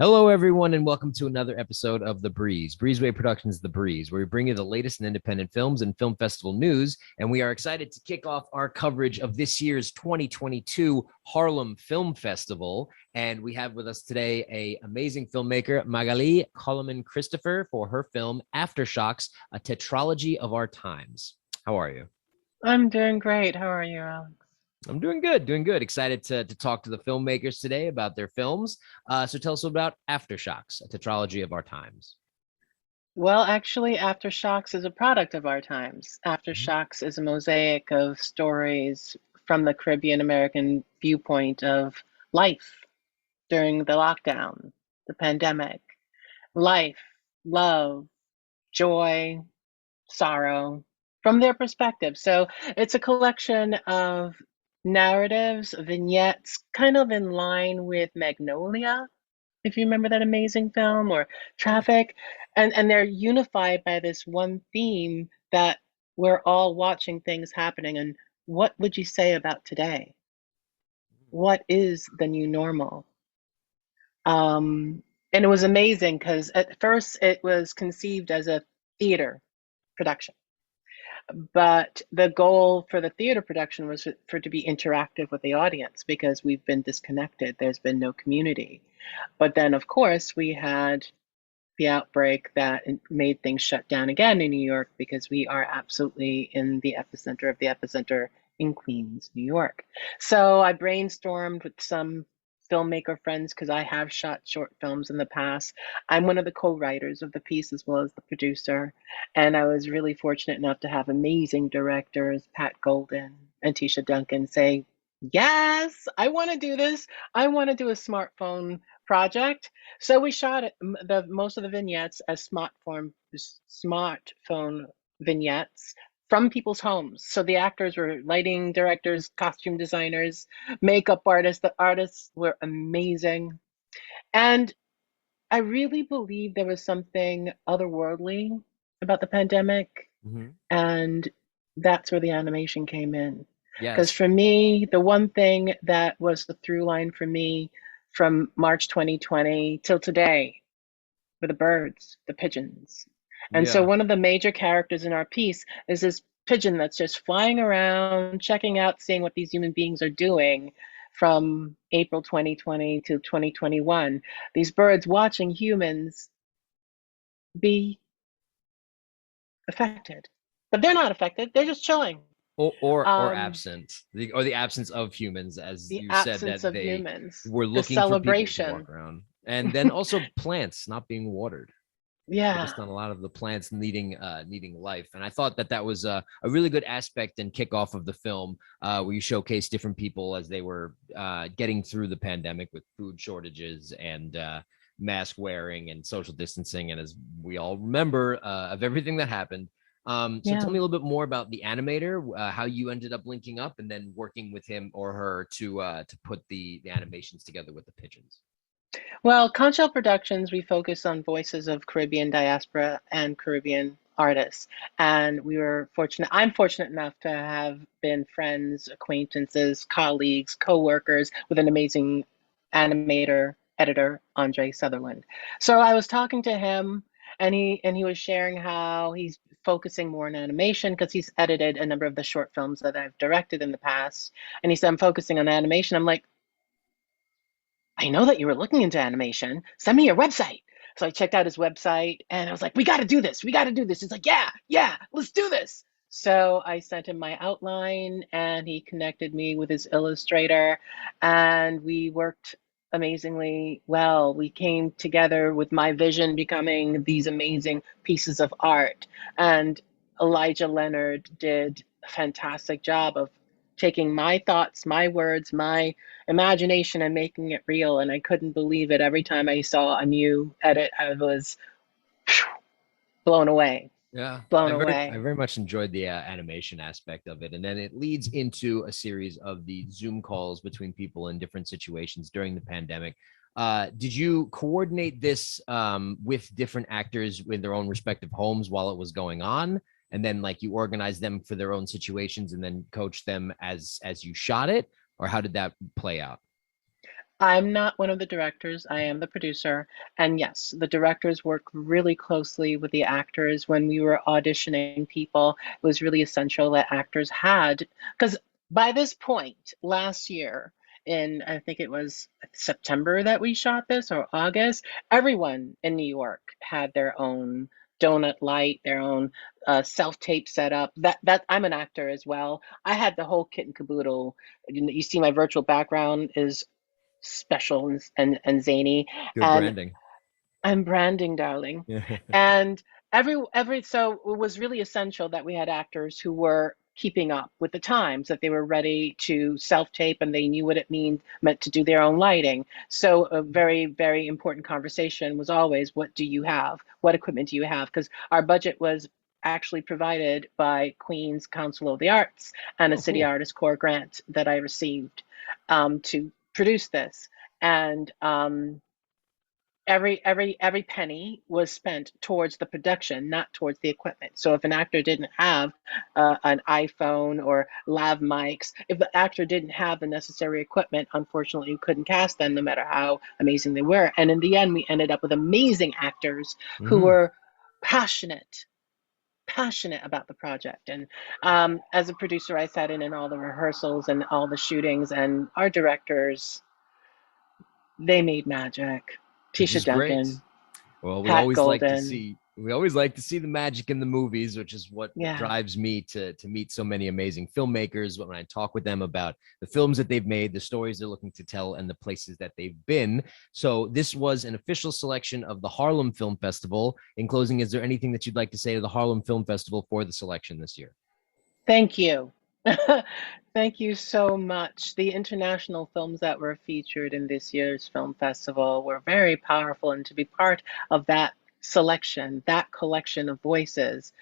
Hello, everyone, and welcome to another episode of The Breeze, Breezeway Productions The Breeze, where we bring you the latest in independent films and film festival news. And we are excited to kick off our coverage of this year's 2022 Harlem Film Festival. And we have with us today an amazing filmmaker, Magaly Colomon Christopher, for her film Aftershocks, a Tetralogy of Our Times. How are you? I'm doing great. How are you, Alex? I'm doing good, doing good. Excited to talk to the filmmakers today about their films. So tell us about Aftershocks, a Tetralogy of Our Times. Well, actually, Aftershocks is a product of our times. Aftershocks is a mosaic of stories from the Caribbean American viewpoint of life during the lockdown, the pandemic, life, love, joy, sorrow from their perspective. So it's a collection of narratives, vignettes, kind of in line with Magnolia, if you remember that amazing film, or Yeah. Traffic, and they're unified by this one theme that we're all watching things happening. And what would you say about today? What is the new normal? Um, and it was amazing because at first it was conceived as a theater production, but the goal for the theater production was for it to be interactive with the audience because we've been disconnected. There's been no community. But then, of course, we had the outbreak that made things shut down again in New York because we are absolutely in the epicenter of the epicenter in Queens, New York. So I brainstormed with some filmmaker friends because I have shot short films in the past. I'm one of the co-writers of the piece as well as the producer. And I was really fortunate enough to have amazing directors, Pat Golden and Tisha Duncan, say, yes, I want to do this. I want to do a smartphone project. So we shot the most of the vignettes as smartphone vignettes from people's homes. So the actors were lighting directors, costume designers, makeup artists. The artists were amazing. And I really believe there was something otherworldly about the pandemic. Mm-hmm. And that's where the animation came in. Because Yes. for me, the one thing that was the through line for me from March 2020 till today were the birds, the pigeons. And so Yeah. one of the major characters in our piece is this pigeon that's just flying around, checking out, seeing what these human beings are doing from April 2020 to 2021. These birds watching humans be affected. But they're not affected, they're just chilling. Or Um, absent, or the absence of humans, as the you said, absence that of they humans, were the looking for people to celebration. walk around. And then also plants not being watered Yeah, based on a lot of the plants needing life. And I thought that was a really good aspect and kickoff of the film, where you showcase different people as they were getting through the pandemic with food shortages and mask wearing and social distancing. And as we all remember, of everything that happened. So tell yeah. me a little bit more about the animator, how you ended up linking up and then working with him or her to put the animations together with the pigeons. Well, Conch Shell Productions, we focus on voices of Caribbean diaspora and Caribbean artists. And I'm fortunate enough to have been friends, acquaintances, colleagues, co-workers with an amazing animator, editor, Andre Sutherland. So I was talking to him and he was sharing how he's focusing more on animation because he's edited a number of the short films that I've directed in the past. And he said, I'm focusing on animation. I'm like, I know that you were looking into animation. Send me your website. So I checked out his website and I was like, we got to do this. We got to do this. He's like, yeah, let's do this. So I sent him my outline and he connected me with his illustrator and we worked amazingly well. We came together with my vision becoming these amazing pieces of art. And Elijah Leonard did a fantastic job of taking my thoughts, my words, my imagination and making it real. And I couldn't believe it. Every time I saw a new edit, I was blown away, Yeah, blown I away. very much enjoyed the animation aspect of it, and then it leads into a series of the Zoom calls between people in different situations during the pandemic. Did you coordinate this with different actors in their own respective homes while it was going on, and then like you organized them for their own situations, and then coach them as you shot it, or how did that play out? I'm not one of the directors, I am the producer. And yes, the directors work really closely with the actors. When we were auditioning people, it was really essential that actors had, because by this point last year, in I think it was September that we shot this or August, everyone in New York had their own donut light, their own self-tape setup. That I'm an actor as well. I had the whole kit and caboodle. You see my virtual background is special and zany, Good and branding. I'm branding, darling. And every so it was really essential that we had actors who were keeping up with the times, that they were ready to self-tape and they knew what it meant to do their own lighting. So a very, very important conversation was always, what do you have? What equipment do you have? Because our budget was actually provided by Queens Council of the Arts and a Oh, City cool. Artist Corps grant that I received to produce this. And every penny was spent towards the production, not towards the equipment. So if an actor didn't have an iPhone or lav mics, if the actor didn't have the necessary equipment, unfortunately, you couldn't cast them, no matter how amazing they were. And in the end, we ended up with amazing actors who Hmm. were passionate about the project. And as a producer, I sat in all the rehearsals and all the shootings, and our directors, they made magic. Which Tisha is great. Duncan, Well, we Pat always like to Golden. see we always like to see the magic in the movies, which is what Yeah. drives me to meet so many amazing filmmakers. When I talk with them about the films that they've made, the stories they're looking to tell, and the places that they've been. So this was an official selection of the Harlem Film Festival. In closing, is there anything that you'd like to say to the Harlem Film Festival for the selection this year? Thank you. Thank you so much. The international films that were featured in this year's film festival were very powerful, and to be part of that selection, that collection of voices,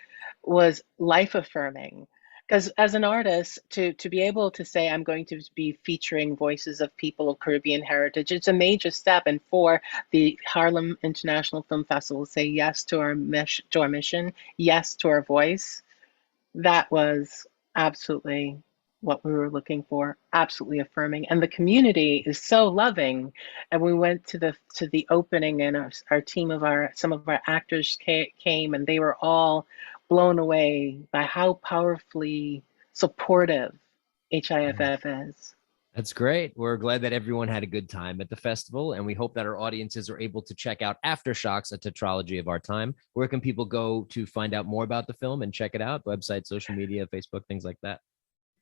was life affirming. Because as an artist, to be able to say I'm going to be featuring voices of people of Caribbean heritage, it's a major step. And for the Harlem International Film Festival to say yes to our mission, yes to our voice, that was absolutely what we were looking for, absolutely affirming. And the community is so loving. And we went to the opening, and our team of our some of our actors came, and they were all blown away by how powerfully supportive HIFF is. That's great. We're glad that everyone had a good time at the festival, and we hope that our audiences are able to check out Aftershocks, a tetralogy of our time. Where can people go to find out more about the film and check it out? Website, social media, Facebook, things like that.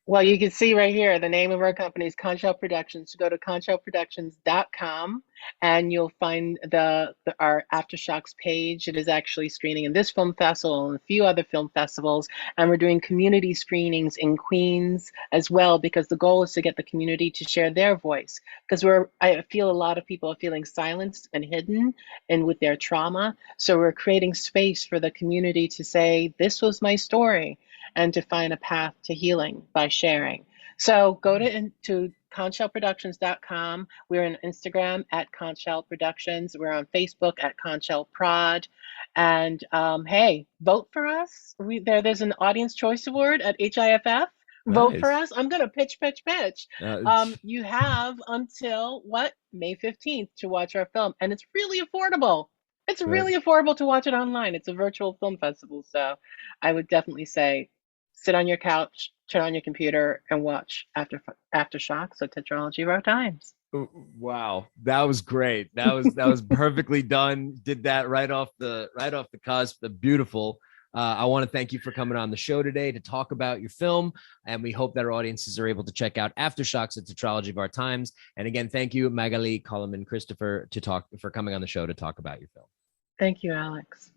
Well, you can see right here, the name of our company is Conch Shell Productions. Go to conchshellproductions.com and you'll find our Aftershocks page. It is actually screening in this film festival and a few other film festivals. And we're doing community screenings in Queens as well, because the goal is to get the community to share their voice. Because I feel a lot of people are feeling silenced and hidden and with their trauma. So we're creating space for the community to say, this was my story, and to find a path to healing by sharing. So go to conchshellproductions.com. We're on Instagram at Conchshell Productions. We're on Facebook at Conchshell Prod. And hey, vote for us. There's an Audience Choice Award at HIFF. Vote for Nice. us. I'm gonna pitch, pitch, pitch. Uh, You have until what, May 15th to watch our film, and it's really affordable. It's good. really affordable to watch it online. It's a virtual film festival, so I would definitely say sit on your couch, turn on your computer, and watch Aftershocks, a Tetralogy of Our Times. Wow, that was great. That was perfectly done. Did that right off the cusp. The beautiful. I want to thank you for coming on the show today to talk about your film, and we hope that our audiences are able to check out Aftershocks, a tetralogy of our times. And again, thank you, Magaly Colomon Christopher, for coming on the show to talk about your film. Thank you, Alex.